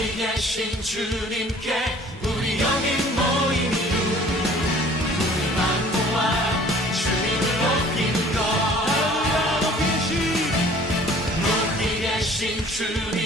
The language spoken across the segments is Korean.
여기 계신 주님께 우리 여기 모인 이유 우리 만고와 주님을 높인 것. 높이 계신 주님.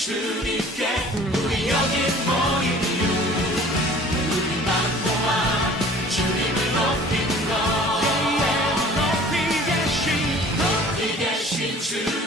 주님께 우리 여기 모인 이유 우리 마음 모아 주님을 높인 것. 예, 높이 계신 높이 계신 주.